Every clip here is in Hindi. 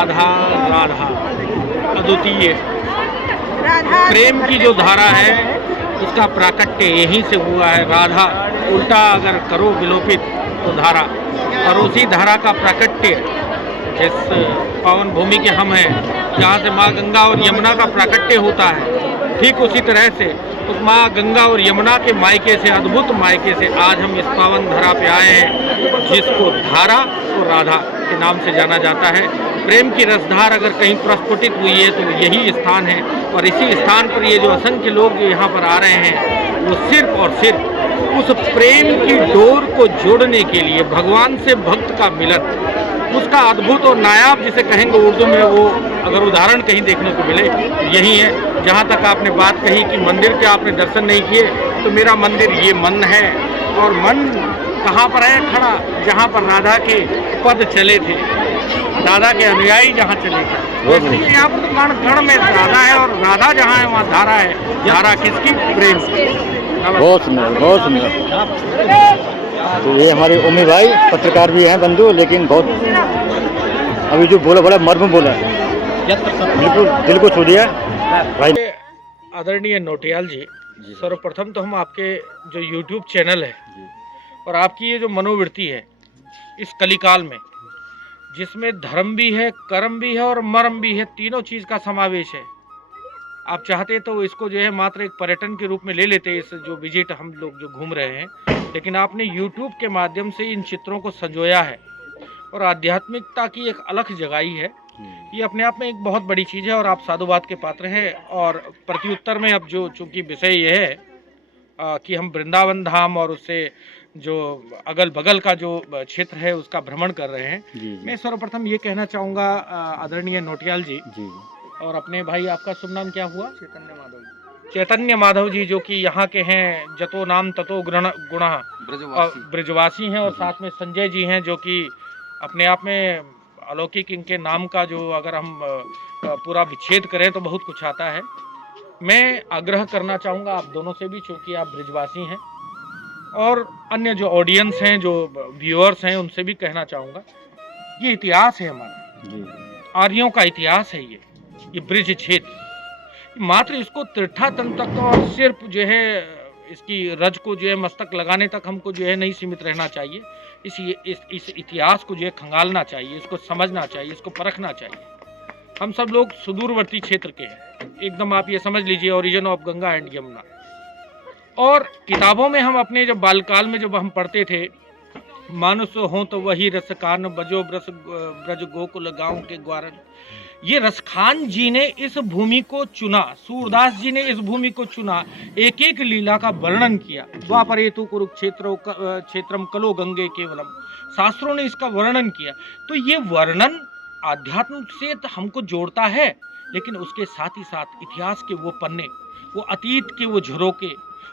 राधा राधा अद्वितीय प्रेम की जो धारा है उसका प्राकट्य यहीं से हुआ है। राधा उल्टा अगर करो विलोपित तो धारा, और उसी धारा का प्राकट्य जिस पावन भूमि के हम हैं जहाँ से माँ गंगा और यमुना का प्राकट्य होता है, ठीक उसी तरह से उस माँ गंगा और यमुना के मायके से, अद्भुत मायके से आज हम इस पावन धरा पे आए हैं जिसको धारा और राधा के नाम से जाना जाता है। प्रेम की रसधार अगर कहीं प्रस्फुटित हुई है तो यही स्थान है, और इसी स्थान पर ये जो असंख्य लोग जो यहाँ पर आ रहे हैं वो सिर्फ और सिर्फ उस प्रेम की डोर को जोड़ने के लिए, भगवान से भक्त का मिलन, उसका अद्भुत और नायाब जिसे कहेंगे उर्दू में, वो अगर उदाहरण कहीं देखने को मिले यही है। जहाँ तक आपने बात कही कि मंदिर के आपने दर्शन नहीं किए, तो मेरा मंदिर ये मन है, और मन कहाँ पर है खड़ा, जहाँ पर राधा के पद चले थे, राधा के अनुयायी जहाँ चले थे। इसलिए यहाँ पर तो कण कण में राधा है, और राधा जहाँ है वहाँ धारा है। धारा किसकी? प्रेम की। बहुत सुंदर, बहुत सुंदर। तो ये हमारे उम्मी भाई पत्रकार भी हैं बंधु, लेकिन बहुत अभी जो बोला बड़ा मर्म बोला है, बिल्कुल दिल को छू दिया भाई। आदरणीय नौटियाल जी, सर्वप्रथम तो हम आपके जो YouTube चैनल है और आपकी ये जो मनोवृत्ति है इस कलिकाल में, जिसमें धर्म भी है, कर्म भी है और मर्म भी है, तीनों चीज़ का समावेश है। आप चाहते तो इसको जो है मात्र एक पर्यटन के रूप में ले लेते, इस जो विजिट हम लोग जो घूम रहे हैं, लेकिन आपने YouTube के माध्यम से इन चित्रों को संजोया है और आध्यात्मिकता की एक अलख जगाई है। ये अपने आप में एक बहुत बड़ी चीज़ है और आप साधुवाद के पात्र हैं। और प्रत्युत्तर में अब जो चूँकि विषय ये है कि हम वृंदावन धाम और उससे जो अगल बगल का जो क्षेत्र है उसका भ्रमण कर रहे हैं, मैं सर्वप्रथम ये कहना चाहूँगा आदरणीय नौटियाल जी, और अपने भाई, आपका शुभ नाम क्या हुआ? चैतन्य माधव। चैतन्य माधव जी, जो कि यहाँ के हैं, जतो नाम ततो गुणा ब्रजवासी हैं, और साथ में संजय जी हैं जो कि अपने आप में अलौकिक, इनके नाम का जो अगर हम पूरा विच्छेद करें तो बहुत कुछ आता है। मैं आग्रह करना चाहूँगा आप दोनों से भी, चूँकि आप ब्रजवासी हैं, और अन्य जो ऑडियंस हैं, जो व्यूअर्स हैं, उनसे भी कहना चाहूँगा, ये इतिहास है हमारा, आर्यों का इतिहास है ये ब्रिज क्षेत्र। मात्र इसको तीर्थाटन तक और सिर्फ जो है इसकी रज को जो है मस्तक लगाने तक हमको जो है नहीं सीमित रहना चाहिए। इस इतिहास को जो है खंगालना चाहिए, इसको समझना चाहिए, इसको परखना चाहिए। हम सब लोग सुदूरवर्ती क्षेत्र के हैं, एकदम आप ये समझ लीजिए, origin of Ganga and Yamuna. और किताबों में हम अपने जब बालकाल में जब हम पढ़ते थे, मानुष हो तो वही रस कान बजो ब्रज गोकुल गाँव के ग्वारन, ये रसखान जी ने इस भूमि को चुना, सूरदास जी ने इस भूमि को चुना, एक एक लीला का वर्णन किया। द्वापरेतु कुरुक्षेत्रम कलो गंगे केवलम, शास्त्रों ने इसका वर्णन किया। तो ये वर्णन आध्यात्म से हमको जोड़ता है, लेकिन उसके साथ ही साथ इतिहास के वो पन्ने, वो अतीत के वो झरोके,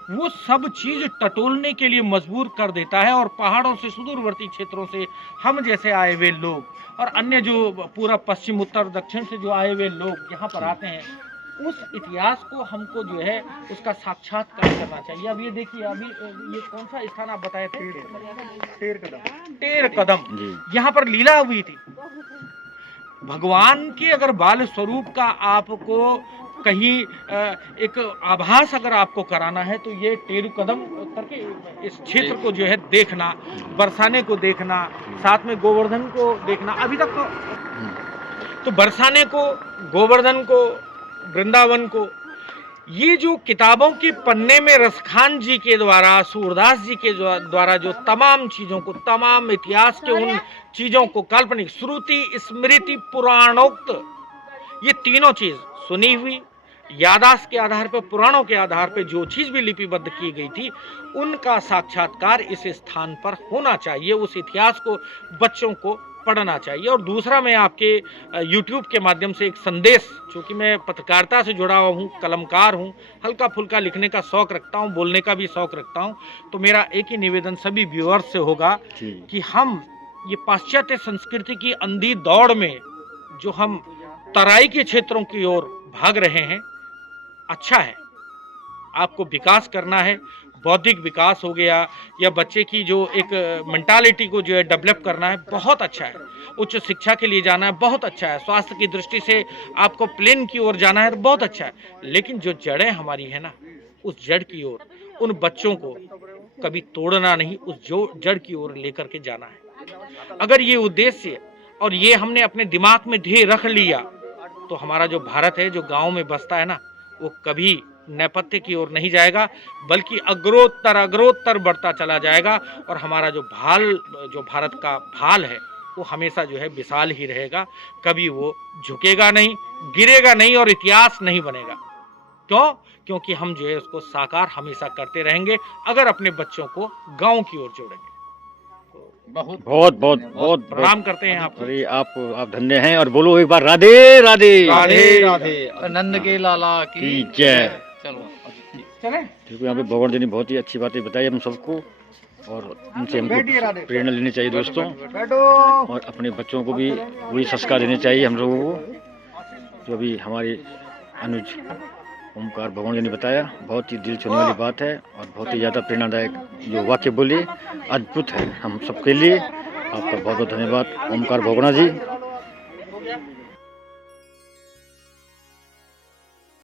वो सब चीज टटोलने के लिए मजबूर कर देता है। और पहाड़ों से, सुदूरवर्ती क्षेत्रों से हम जैसे आए हुए लोग और अन्य जो पूरा पश्चिम उत्तर दक्षिण से जो आए हुए लोग यहाँ पर आते हैं, उस इतिहास को हमको जो है उसका साक्षात्कार करना चाहिए। अब ये देखिए, अभी ये कौन सा स्थान आप बताए थे? टेर कदम। यहाँ पर लीला हुई थी भगवान के। अगर बाल स्वरूप का आपको कहीं एक आभास अगर आपको कराना है तो ये टेरू कदम करके इस क्षेत्र को जो है देखना, बरसाने को देखना, साथ में गोवर्धन को देखना। अभी तक तो बरसाने को, गोवर्धन को, वृंदावन को, ये जो किताबों के पन्ने में रसखान जी के द्वारा, सूरदास जी के द्वारा जो तमाम चीज़ों को, तमाम इतिहास के उन चीज़ों को, काल्पनिक, श्रुति, स्मृति, पुराणोक्त, ये तीनों चीज़ सुनी हुई, यादाश्त के आधार पर, पुराणों के आधार पर जो चीज़ भी लिपिबद्ध की गई थी, उनका साक्षात्कार इस स्थान पर होना चाहिए। उस इतिहास को बच्चों को पढ़ना चाहिए। और दूसरा, मैं आपके YouTube के माध्यम से एक संदेश, चूँकि मैं पत्रकारिता से जुड़ा हुआ हूँ, कलमकार हूँ, हल्का फुल्का लिखने का शौक़ रखता हूँ, बोलने का भी शौक़ रखता हूँ, तो मेरा एक ही निवेदन सभी व्यूअर्स से होगा कि हम ये पाश्चात्य संस्कृति की अंधी दौड़ में जो हम तराई के क्षेत्रों की ओर भाग रहे हैं, अच्छा है, आपको विकास करना है, बौद्धिक विकास हो गया या बच्चे की जो एक मेंटालिटी को जो है डेवलप करना है, बहुत अच्छा है। उच्च शिक्षा के लिए जाना है, बहुत अच्छा है। स्वास्थ्य की दृष्टि से आपको प्लेन की ओर जाना है, बहुत अच्छा है। लेकिन जो जड़ें हमारी है ना, उस जड़ की ओर उन बच्चों को कभी तोड़ना नहीं, उस जो जड़ की ओर लेकर के जाना है। अगर ये उद्देश्य और ये हमने अपने दिमाग में ध्येय रख लिया तो हमारा जो भारत है, जो गांव में बसता है ना, वो कभी नैपथ्य की ओर नहीं जाएगा, बल्कि अग्रोत्तर बढ़ता चला जाएगा। और हमारा जो भारत का भाल है, वो हमेशा जो है विशाल ही रहेगा। कभी वो झुकेगा नहीं, गिरेगा नहीं और इतिहास नहीं बनेगा। क्यों? क्योंकि हम जो है उसको साकार हमेशा करते रहेंगे, अगर अपने बच्चों को गांव की ओर जोड़ेंगे। बहुत बहुत बहुत बहुत प्रणाम करते हैं आपको। अरे आप धन्य हैं। और बोलो एक बार राधे राधे राधे राधे नंद के लाला की जय। चलो चले। देखो यहाँ पे भगवान जी ने बहुत ही अच्छी बातें बताई हम सबको, और उनसे हमको प्रेरणा लेनी चाहिए दोस्तों, और अपने बच्चों को भी वही संस्कार देने चाहिए हम लोगों को जो अभी हमारे अनुज ओमकार भगवान जी ने बताया। बहुत ही दिल छूने वाली बात है और बहुत ही ज़्यादा प्रेरणादायक जो वाक्य बोले, अद्भुत है हम सबके लिए। आपका बहुत बहुत धन्यवाद ओमकार भगवान जी।